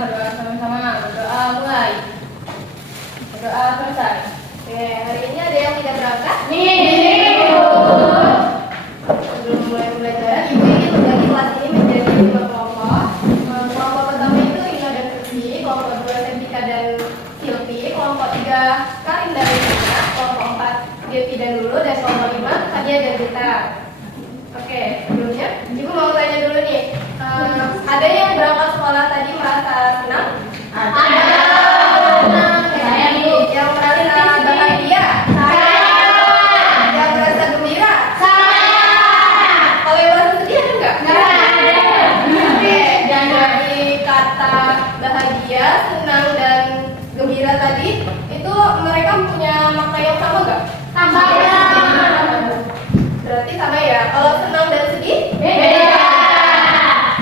berdoa sama-sama. Berdoa mulai. Berdoa selesai. Oke, hari ini ada yang tidak berangkat? Sebelum mulai pembelajaran, Ibu ingin membagi kelas ini menjadi 2 kelompok. Kelompok pertama itu Ina dan Kirsi, kelompok 2 Sentika dan Silvi, kelompok 3 Karin dan Rina, kelompok 4 Devi dan Lulu, dan kelompok 5 Kadia dan Gita. Oke, sebelumnya Ibu mau tanya dulu nih, ada yang berangkat sekolah tadi merasa senang? Ada. Saya nih, yang merasa bahagia? Saya. Yang merasa gembira? Saya. Kalau yang merasa sedih ada nggak? Nggak ada. Oke, dan dari kata bahagia, senang, dan gembira tadi, itu mereka punya makna yang sama nggak? Sama. Berarti sama ya. Kalau senang dan sedih? Beda.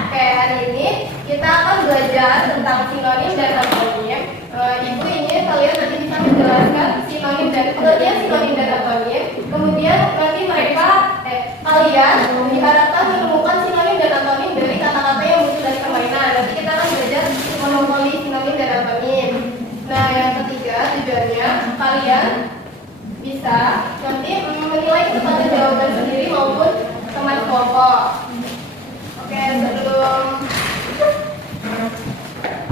Oke, hari ini kita akan belajar tentang sinonim dan antonim. Ibu ingin kalian nanti bisa menjelaskan sinonim dan pengertian sinonim dan antonim. Kemudian nanti kalian diharapkan menemukan sinonim dan antonim dari kata-kata yang muncul dari permainan. Nanti kita akan belajar monopoli sinonim dan antonim. Nah, yang ketiga tujuannya kalian bisa nanti menilai kecepatan jawaban sendiri maupun teman kelompok. Oke, sebelum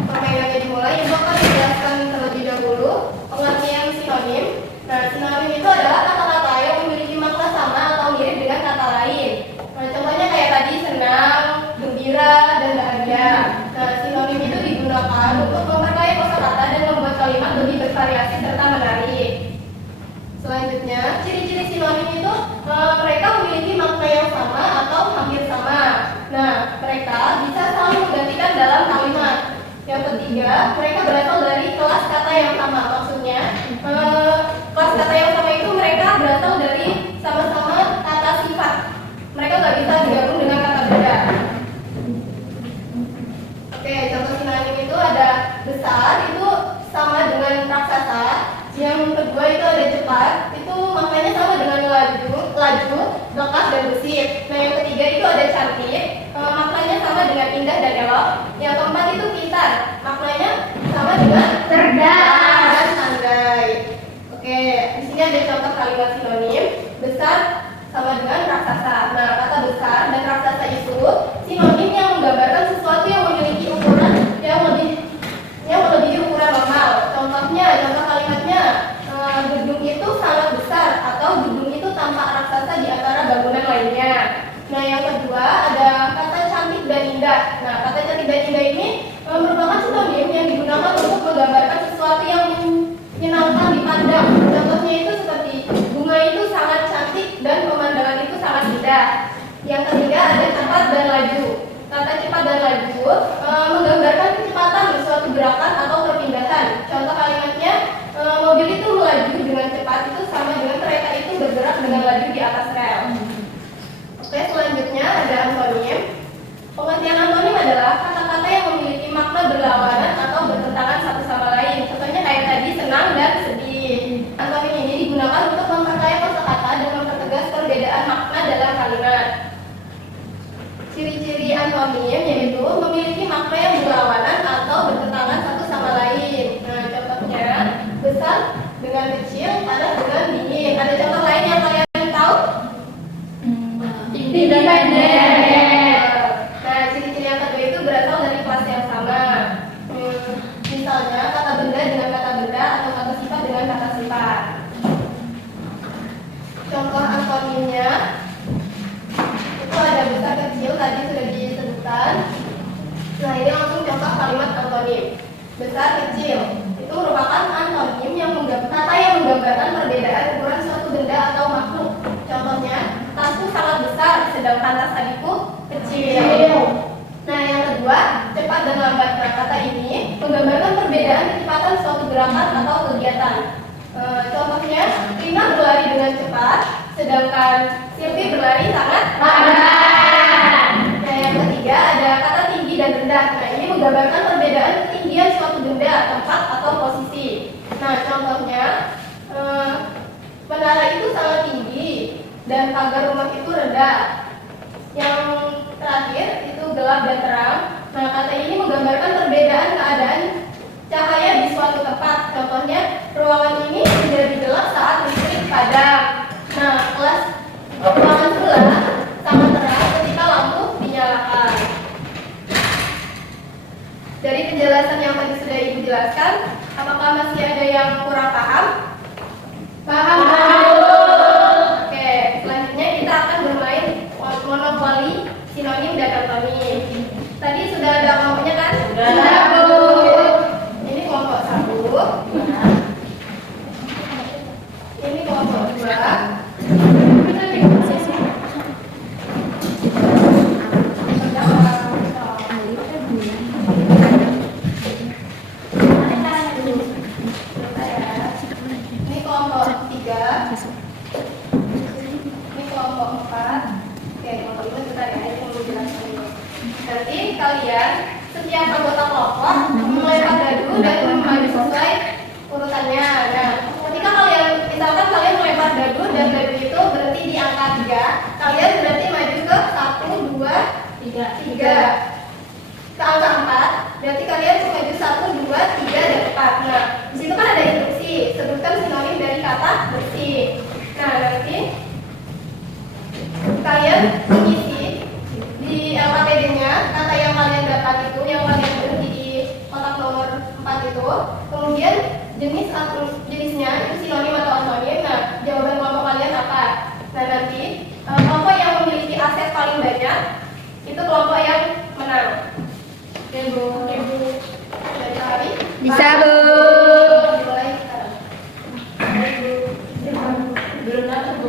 permainannya dimulai, Ibu akan menjelaskan terlebih dahulu pengertian sinonim. Nah, sinonim itu adalah kata-kata yang memiliki makna sama atau mirip dengan kata lain. Nah, contohnya kayak tadi senang, gembira, dan bahagia. Nah, sinonim itu digunakan untuk memperkaya kosakata dan membuat kalimat lebih bervariasi serta menarik. Selanjutnya, ciri-ciri sinonim itu mereka memiliki makna yang sama atau hampir sama. Nah, mereka bisa saling menggantikan dalam kalimat. Yang ketiga, mereka berasal dari kelas kata yang sama. Maksudnya, kelas kata yang sama itu mereka berasal dari sama-sama kata sifat. Mereka nggak bisa digabung dengan kata benda. Oke, contoh sinonim itu ada besar, itu sama dengan raksasa. Yang kedua itu ada cepat, itu maknanya sama dengan laju, lekas dan gesit. Nah, yang ketiga itu ada cantik, maknanya sama dengan indah dan elok. Yang keempat itu pintar, maknanya sama dengan cerdas dan pandai. Oke, di sini ada contoh kalimat sinonim. Besar sama dengan raksasa. Nah, kata besar dan raksasa itu sinonim yang menggambarkan sesuatu yang memiliki ukuran yang melebihi ukuran normal. Contoh kalimatnya, gedung itu sangat besar atau gedung itu tampak raksasa di antara bangunan lainnya. Nah, yang kedua ada kata cantik dan indah. Nah, kata cantik dan indah ini merupakan sinonim yang digunakan untuk menggambarkan sesuatu yang menyenangkan dipandang. Contohnya itu seperti bunga itu sangat cantik dan pemandangan itu sangat indah. Yang ketiga ada cepat dan laju. Kata cepat dan laju menggambarkan kecepatan suatu gerakan atau perpindahan. Contoh kalimatnya, mobil itu melaju dengan cepat itu sama dengan kereta itu bergerak dengan laju di atas rel. Oke, selanjutnya ada antonim. Pengertian antonim adalah kata-kata yang memiliki makna berlawanan atau bertentangan satu sama lain. Contohnya kayak tadi senang dan sedih. Antonim ini digunakan untuk memperkaya kosakata dan mempertegas perbedaan makna dalam kalimat. Ciri-ciri antonim yaitu memiliki makna yang berlawanan atau bertentangan satu sama lain. Nah, contohnya besar dengan kecil, panas dengan dingin. Ada contoh lain yang kalian tahu? Tinggi dan pendek. Nah, ciri-ciri yang kedua itu berasal dari kelas yang sama. Misalnya kata benda dengan kata benda atau kata sifat dengan kata sifat. Contoh antonimnya itu ada besar kecil, tadi sudah disebutkan. Nah, ini langsung contoh kalimat antonim. Besar kecil itu merupakan antonim yang menggambarkan perbedaan ukuran suatu benda atau makhluk. Contohnya, tasku sangat besar sedangkan tas adikku kecil. Nah, yang kedua, cepat dan lambat. Nah, kata ini menggambarkan perbedaan kecepatan suatu gerakan atau kegiatan. Contohnya, Rina berlari dengan cepat sedangkan Silvi berlari sangat lambat. Nah, yang ketiga ada kata tinggi dan rendah. Nah, ini menggambarkan perbedaan ketinggian suatu benda, tempat atau posisi. Nah, contohnya menara itu sangat tinggi dan pagar rumah itu rendah. Yang terakhir itu gelap dan terang. Nah, kata ini menggambarkan perbedaan keadaan cahaya di suatu tempat. Contohnya, ruangan ini menjadi gelap saat listrik padam. Nah, ruangan sebelah sangat terang ketika lampu dinyalakan. Dari penjelasan yang tadi sudah Ibu jelaskan, apakah masih ada yang kurang paham? Paham? Oke, selanjutnya kita akan bermain monopoli, sinonim, dan antonim. Tadi sudah ada kelompoknya kan? Sudah, Bu. Ini kelompok 1. Ini kelompok 2. Ini kelompok 4. Oke, kelompok 5 bentar ya, ini mau jelaskan dulu. Nanti kalian setiap anggota kelompok melempar dadu dan maju sesuai urutannya. Nah, ketika kalian misalkan kalian melempar dadu dan dadu itu berhenti di angka 3, kalian berarti maju ke 1, 2, 3. Ke angka 4, berarti kalian maju 1, 2, 3, dan 4. Nah, di situ kan ada instruksi, sebutkan sinonim dari kata bersih. Nah, nanti kalian mengisi di LKPD-nya kata yang kalian dapat itu, yang kalian berhenti di kotak nomor 4 itu, kemudian jenisnya itu sinonim atau antonim. Nah, jawaban kelompok kalian apa? Nah, nanti kelompok yang memiliki aset paling banyak itu kelompok yang menang. Oke, Bu. Dari Hari? Bisa, Bu. Mulai sekarang. Belum datang, Bu.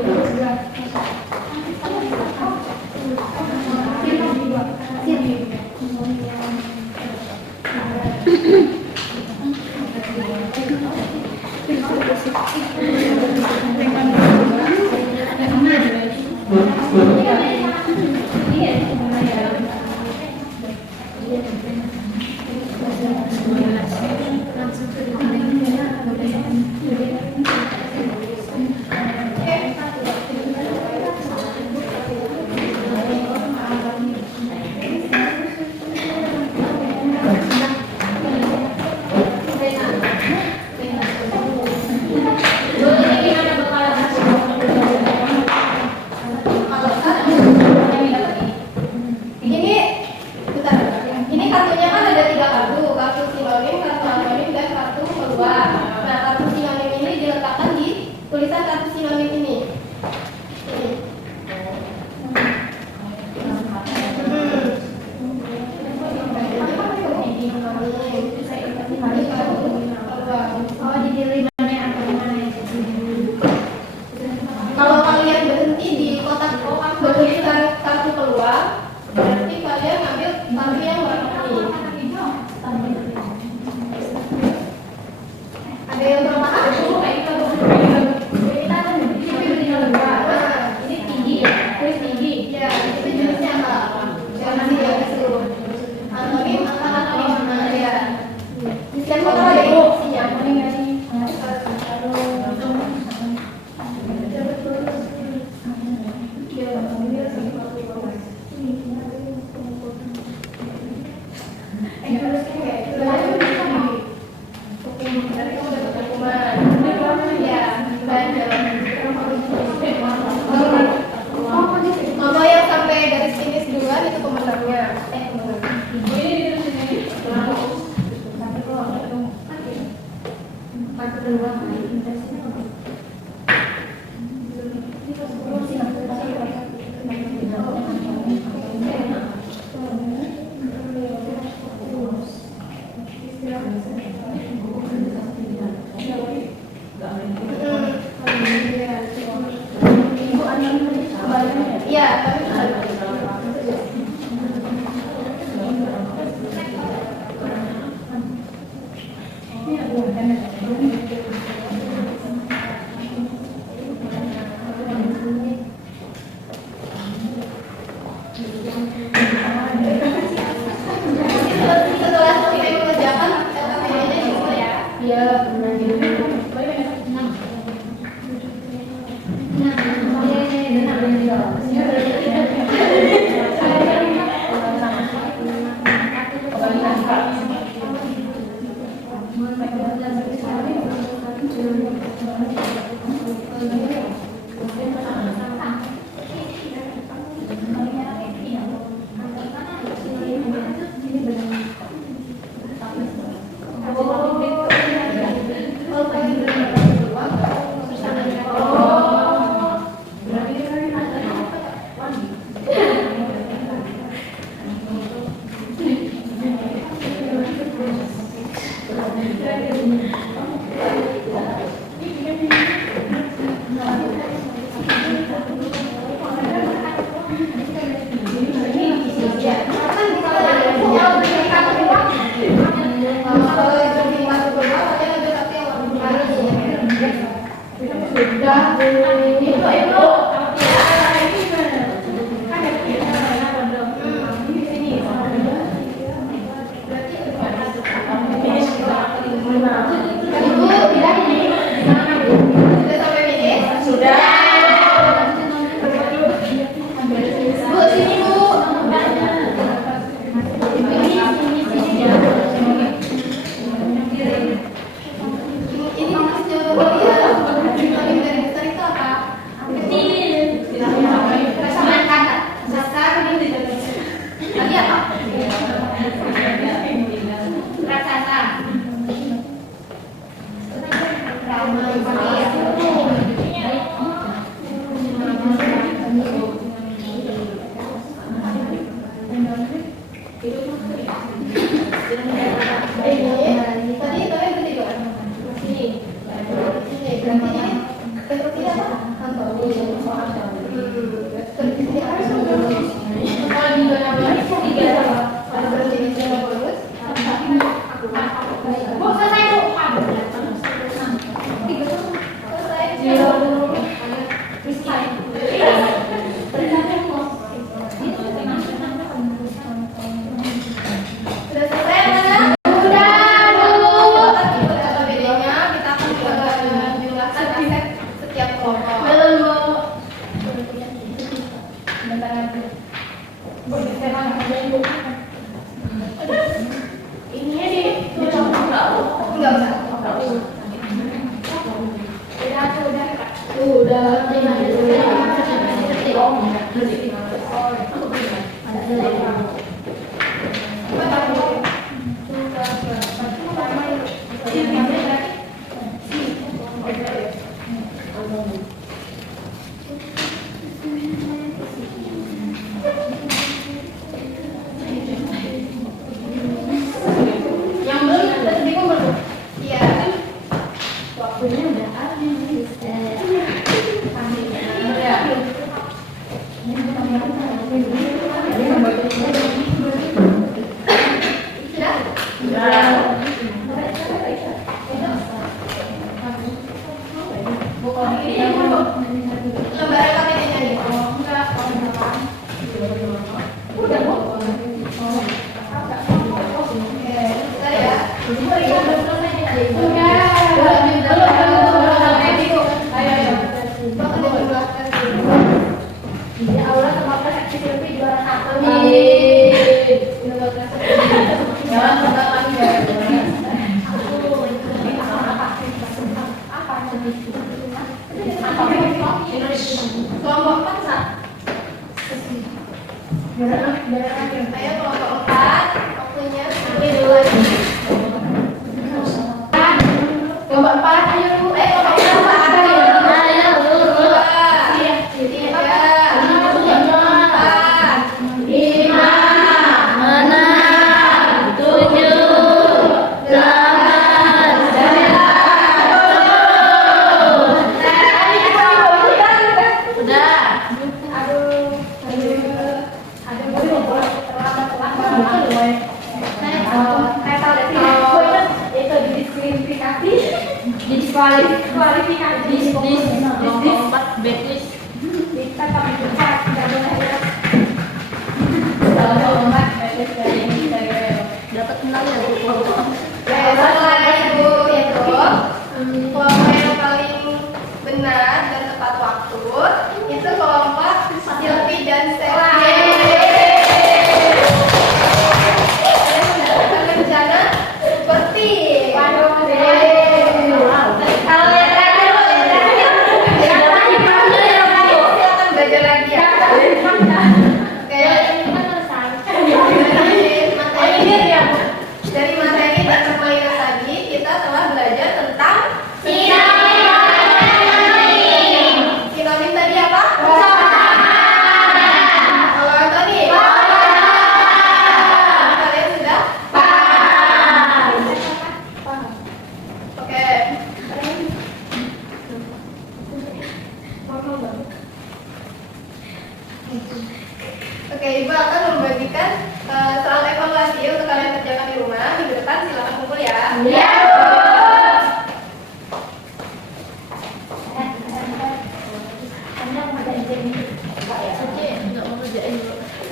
Kayak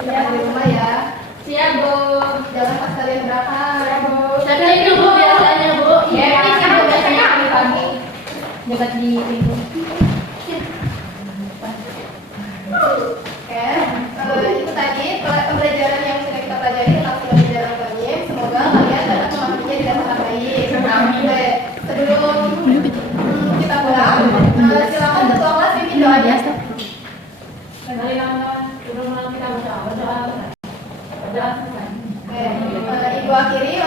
Siap di rumah ya. Siap, Bu. Jangan pas kalian berangkat. Siap, Bu. Safety dulu biasanya, Bu. Iya, Safety kan Bu biasanya biasanya pagi-pagi. Dekat di pintu. Oke, itu tadi pembelajaran yang sudah kita pelajari tentang pembelajaran konyol. Semoga kalian dapat memahaminya dengan sangat baik. Oke, sebelum kita pulang, silakan ketua kelas bimbing doanya. Kembali kita berdoa. Berdoa selesai. Oke, Ibu akhiri